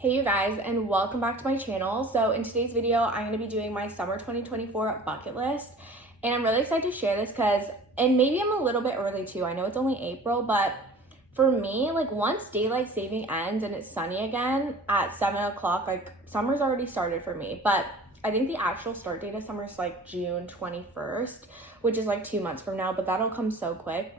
Hey you guys, and welcome back to my channel. So in today's video, I'm going to be doing my summer 2024 bucket list, and I'm really excited to share this and maybe I'm a little bit early too. I know it's only April, but for me, like once daylight saving ends and it's sunny again at 7 o'clock, like summer's already started for me. But I think the actual start date of summer is like June 21st, which is like 2 months from now, but that'll come so quick.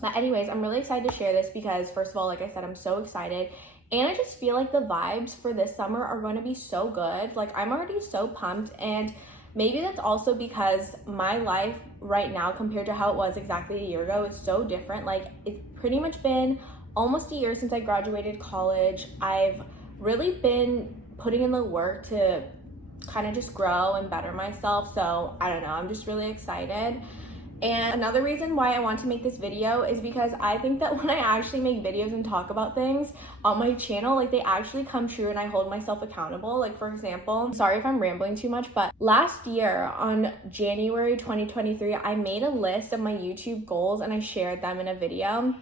But anyways, I'm really excited to share this because first of all, like I said, I'm so excited. And I just feel like the vibes for this summer are going to be so good. Like I'm already so pumped, and maybe that's also because my life right now compared to how it was exactly a year ago is so different. Like it's pretty much been almost a year since I graduated college. I've really been putting in the work to kind of just grow and better myself. So I don't know, I'm just really excited. And another reason why I want to make this video is because I think that when I actually make videos and talk about things on my channel, like they actually come true and I hold myself accountable. Like for example, sorry if I'm rambling too much, but last year on January 2023, I made a list of my YouTube goals and I shared them in a video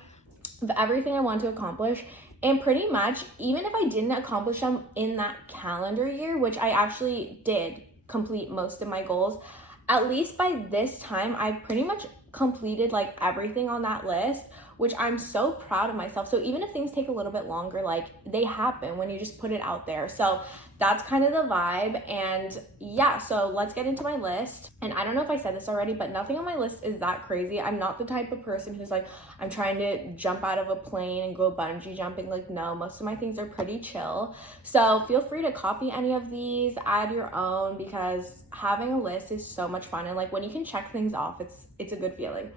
of everything I want to accomplish. And pretty much, even if I didn't accomplish them in that calendar year, which I actually did complete most of my goals, at least by this time, I've pretty much completed like everything on that list, which I'm so proud of myself. So even if things take a little bit longer, like they happen when you just put it out there. So that's kind of the vibe. And yeah, so let's get into my list. And I don't know if I said this already, but nothing on my list is that crazy. I'm not the type of person who's like, I'm trying to jump out of a plane and go bungee jumping. Like, no, most of my things are pretty chill. So feel free to copy any of these, add your own, because having a list is so much fun. And like when you can check things off, it's a good feeling.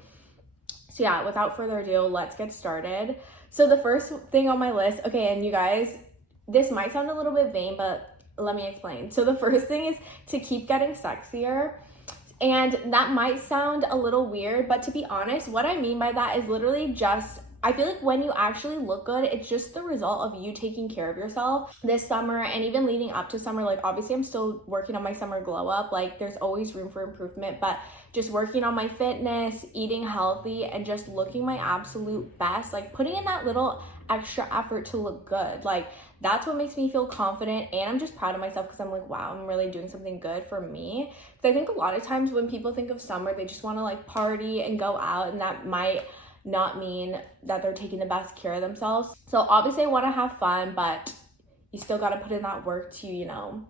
So yeah, without further ado, let's get started. So the first thing on my list, okay, and you guys, this might sound a little bit vain, but let me explain. So the first thing is to keep getting sexier. And that might sound a little weird, but to be honest, what I mean by that is literally just, I feel like when you actually look good, it's just the result of you taking care of yourself this summer and even leading up to summer. Like obviously I'm still working on my summer glow up, like there's always room for improvement, but just working on my fitness, eating healthy, and just looking my absolute best, like putting in that little extra effort to look good. Like that's what makes me feel confident, and I'm just proud of myself because I'm like, wow, I'm really doing something good for me. Because I think a lot of times when people think of summer, they just want to like party and go out, and that might not mean that they're taking the best care of themselves. So obviously I want to have fun, but you still got to put in that work to, you know,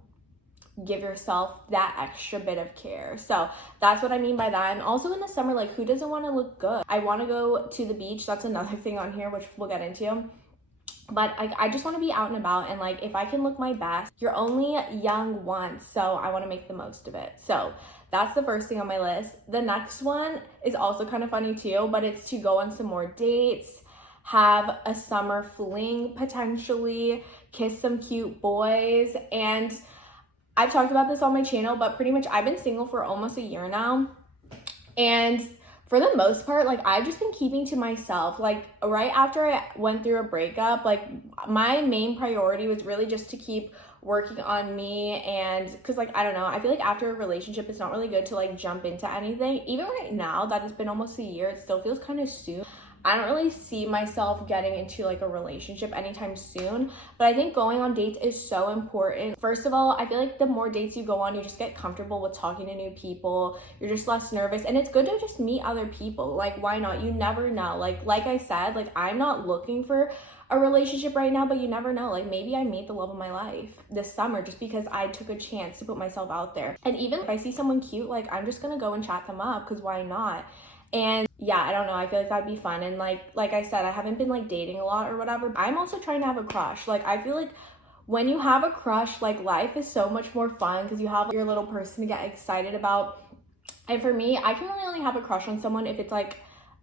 give yourself that extra bit of care. So that's what I mean by that. And also in the summer, like who doesn't want to look good? I want to go to the beach. That's another thing on here, which we'll get into. But I just want to be out and about, and like if I can look my best, you're only young once, so I want to make the most of it. So that's the first thing on my list. The next one is also kind of funny too, but it's to go on some more dates, have a summer fling potentially, kiss some cute boys. And I've talked about this on my channel, but pretty much I've been single for almost a year now, and for the most part, like I've just been keeping to myself. Like right after I went through a breakup, like my main priority was really just to keep working on me. And because like I don't know, I feel like after a relationship it's not really good to like jump into anything. Even right now that it's been almost a year, it still feels kind of soon. I don't really see myself getting into like a relationship anytime soon, but I think going on dates is so important. First of all, I feel like the more dates you go on, you just get comfortable with talking to new people. You're just less nervous, and it's good to just meet other people. Like why not? You never know. Like I said, like I'm not looking for a relationship right now, but you never know. Like maybe I meet the love of my life this summer just because I took a chance to put myself out there. And even if I see someone cute, like I'm just gonna go and chat them up, because why not? And yeah, I don't know, I feel like that'd be fun. And like I said, I haven't been like dating a lot or whatever. I'm also trying to have a crush. Like I feel like when you have a crush, like life is so much more fun because you have your little person to get excited about. And for me, I can really only have a crush on someone if it's like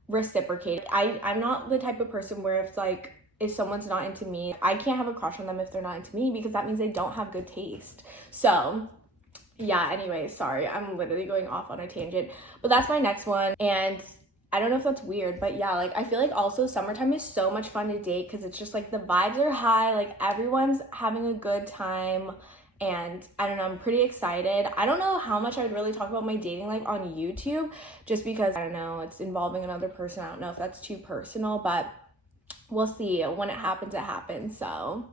reciprocated. I'm not the type of person where it's like, if someone's not into me, I can't have a crush on them if they're not into me, because that means they don't have good taste. So yeah, anyway, sorry, I'm literally going off on a tangent, but that's my next one. And I don't know if that's weird, but yeah, like I feel like also summertime is so much fun to date because it's just like the vibes are high, like everyone's having a good time. And I don't know, I'm pretty excited. I don't know how much I would really talk about my dating life on YouTube, just because I don't know, it's involving another person. I don't know if that's too personal, but we'll see. When it happens, it happens. So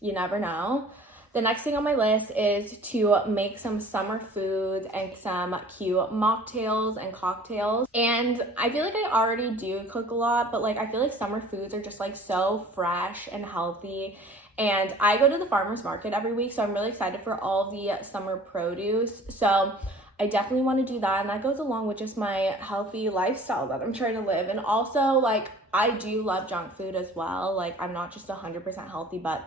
You never know. The next thing on my list is to make some summer foods and some cute mocktails and cocktails. And I feel like I already do cook a lot, but like I feel like summer foods are just like so fresh and healthy. And I go to the farmer's market every week, so I'm really excited for all the summer produce. So I definitely want to do that, and that goes along with just my healthy lifestyle that I'm trying to live. And also, like, I do love junk food as well. Like, I'm not just 100% healthy, but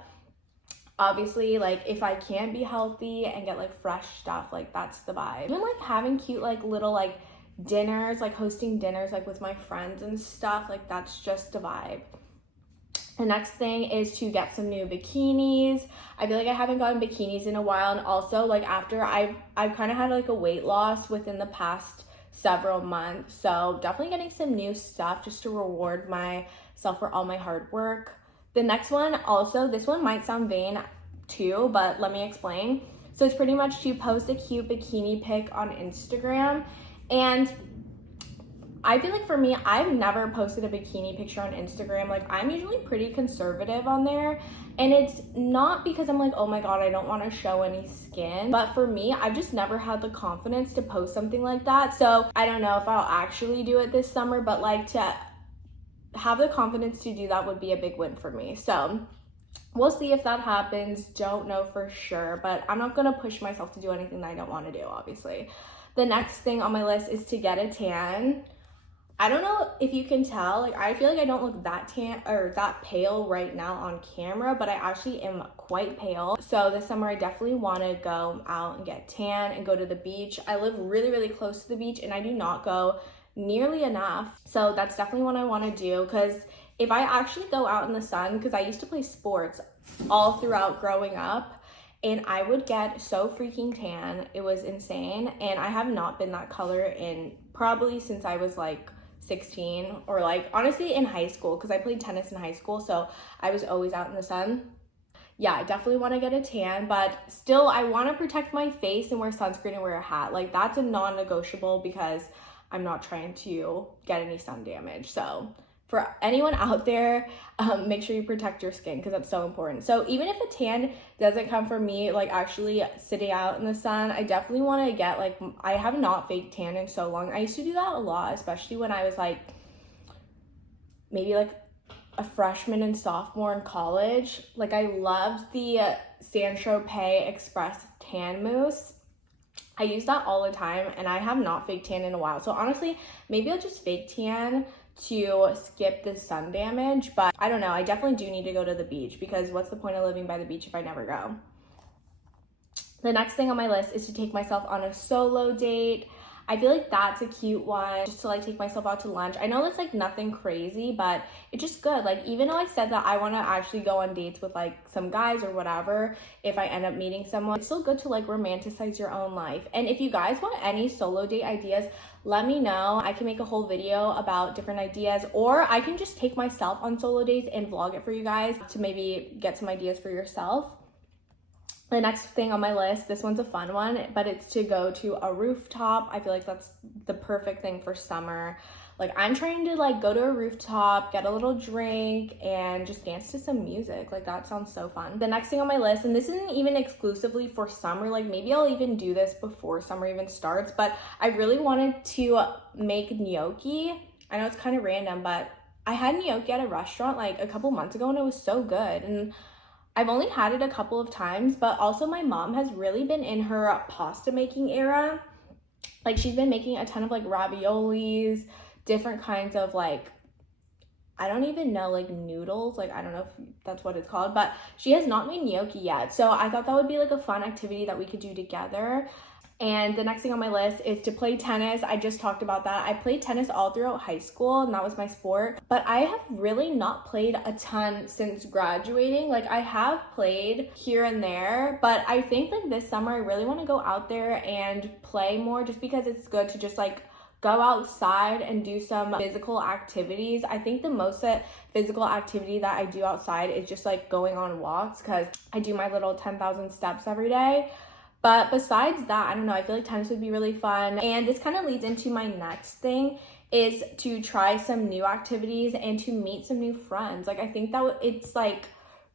obviously, like, if I can be healthy and get like fresh stuff, like that's the vibe. Even like having cute like little like dinners, like hosting dinners like with my friends and stuff, like that's just a vibe. The next thing is to get some new bikinis. I feel like I haven't gotten bikinis in a while, and also like after I've kind of had like a weight loss within the past several months, so definitely getting some new stuff just to reward myself for all my hard work. The next one, also, this one might sound vain too, but let me explain. So it's pretty much to post a cute bikini pic on Instagram. And I feel like for me, I've never posted a bikini picture on Instagram. Like, I'm usually pretty conservative on there. And it's not because I'm like, oh my God, I don't want to show any skin. But for me, I've just never had the confidence to post something like that. So I don't know if I'll actually do it this summer, but like to have the confidence to do that would be a big win for me. So we'll see if that happens. Don't know for sure, but I'm not gonna push myself to do anything that I don't want to do, obviously. The next thing on my list is to get a tan. I don't know if you can tell, like I feel like I don't look that tan or that pale right now on camera, but I actually am quite pale. So this summer I definitely want to go out and get tan and go to the beach. I live really, really close to the beach, and I do not go nearly enough. So that's definitely what I want to do, because if I actually go out in the sun, because I used to play sports all throughout growing up, and I would get so freaking tan. It was insane. And I have not been that color in probably since I was like 16, or like honestly in high school, because I played tennis in high school, so I was always out in the sun. Yeah, I definitely want to get a tan, but still I want to protect my face and wear sunscreen and wear a hat. Like that's a non-negotiable, because I'm not trying to get any sun damage. So for anyone out there, make sure you protect your skin, because that's so important. So even if a tan doesn't come from me like actually sitting out in the sun, I definitely want to get like, I have not fake tan in so long. I used to do that a lot, especially when I was like maybe like a freshman and sophomore in college. Like I loved the Saint Tropez Express tan mousse. I use that all the time, and I have not fake tan in a while. So honestly, maybe I'll just fake tan to skip the sun damage. But I don't know, I definitely do need to go to the beach, because what's the point of living by the beach if I never go? The next thing on my list is to take myself on a solo date. I feel like that's a cute one, just to like take myself out to lunch. I know that's like nothing crazy, but it's just good. Like even though I said that I want to actually go on dates with like some guys or whatever, if I end up meeting someone, it's still good to like romanticize your own life. And if you guys want any solo date ideas, let me know. I can make a whole video about different ideas, or I can just take myself on solo dates and vlog it for you guys to maybe get some ideas for yourself. The next thing on my list, this one's a fun one, but it's to go to a rooftop. I feel like that's the perfect thing for summer. Like I'm trying to like go to a rooftop, get a little drink, and just dance to some music. Like that sounds so fun. The next thing on my list, and this isn't even exclusively for summer, like maybe I'll even do this before summer even starts, but I really wanted to make gnocchi. I know it's kind of random, but I had gnocchi at a restaurant like a couple months ago, and it was so good. And I've only had it a couple of times, but also my mom has really been in her pasta making era. Like she's been making a ton of like raviolis, different kinds of like, I don't even know, like noodles, like I don't know if that's what it's called, but she has not made gnocchi yet. So I thought that would be like a fun activity that we could do together. And the next thing on my list is to play tennis. I just talked about that. I played tennis all throughout high school, and that was my sport. But I have really not played a ton since graduating. Like I have played here and there, but I think like this summer I really want to go out there and play more, just because it's good to just like go outside and do some physical activities. I think the most physical activity that I do outside is just like going on walks, because I do my little 10,000 steps every day. But besides that, I don't know, I feel like tennis would be really fun. And this kind of leads into my next thing, is to try some new activities and to meet some new friends. Like I think that it's like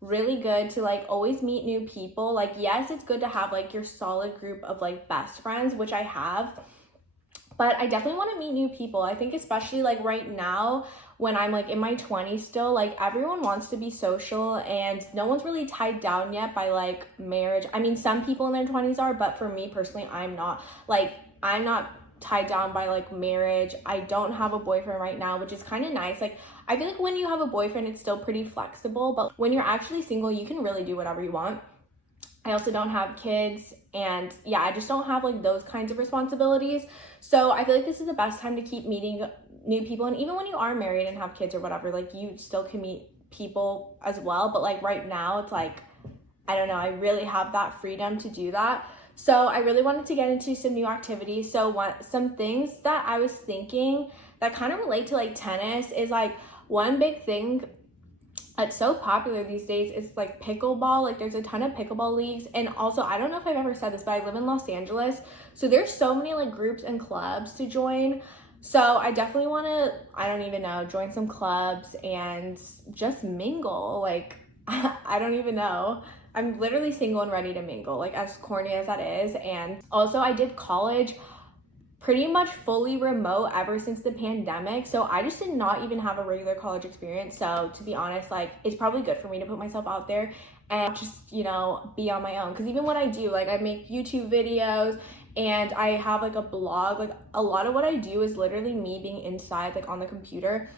really good to like always meet new people. Like, yes, it's good to have like your solid group of like best friends, which I have, but I definitely want to meet new people. I think especially like right now when I'm like in my 20s still, like everyone wants to be social and no one's really tied down yet by like marriage. I mean, some people in their 20s are, but for me personally, I'm not. Like, I'm not tied down by like marriage. I don't have a boyfriend right now, which is kind of nice. Like, I feel like when you have a boyfriend, it's still pretty flexible, but when you're actually single, you can really do whatever you want. I also don't have kids, and yeah, I just don't have like those kinds of responsibilities. So I feel like this is the best time to keep meeting new people. And even when you are married and have kids or whatever, like you still can meet people as well. But like right now, it's like, I don't know, I really have that freedom to do that. So I really wanted to get into some new activities. So some things that I was thinking that kind of relate to like tennis is like one big thing that's so popular these days is like pickleball. Like there's a ton of pickleball leagues. And also, I don't know if I've ever said this, but I live in Los Angeles. So there's so many like groups and clubs to join. So I definitely want to, I don't even know, join some clubs and just mingle. Like, I don't even know. I'm literally single and ready to mingle, like as corny as that is. And also I did college pretty much fully remote ever since the pandemic. So I just did not even have a regular college experience. So to be honest, like it's probably good for me to put myself out there and just, you know, be on my own. Because even what I do, like I make YouTube videos and I have like a blog, like a lot of what I do is literally me being inside like on the computer.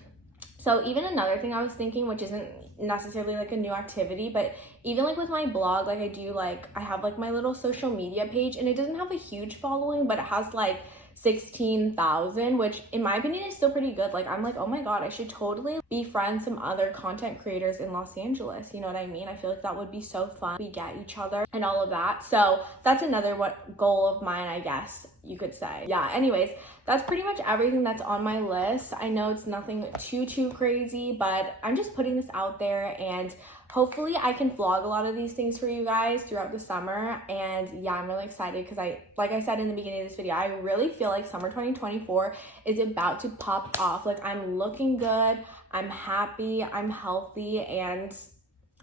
So even another thing I was thinking, which isn't necessarily like a new activity, but even like with my blog, like I have like my little social media page and it doesn't have a huge following, but it has like 16,000, which in my opinion is still pretty good. Like I'm like, oh my god, I should totally befriend some other content creators in Los Angeles. You know what I mean? I feel like that would be so fun. We get each other and all of that. So that's another goal of mine, I guess you could say. Yeah, anyways, that's pretty much everything that's on my list. I know it's nothing too crazy, but I'm just putting this out there and hopefully I can vlog a lot of these things for you guys throughout the summer. And yeah, I'm really excited because like I said in the beginning of this video, I really feel like summer 2024 is about to pop off. Like I'm looking good, I'm happy, I'm healthy, and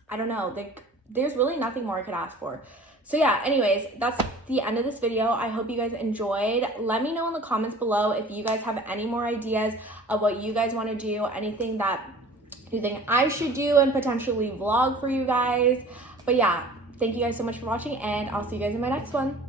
I don't know, like there's really nothing more I could ask for. So yeah, anyways, that's the end of this video. I hope you guys enjoyed. Let me know in the comments below if you guys have any more ideas of what you guys want to do, anything that you think I should do and potentially vlog for you guys. But yeah, thank you guys so much for watching and I'll see you guys in my next one.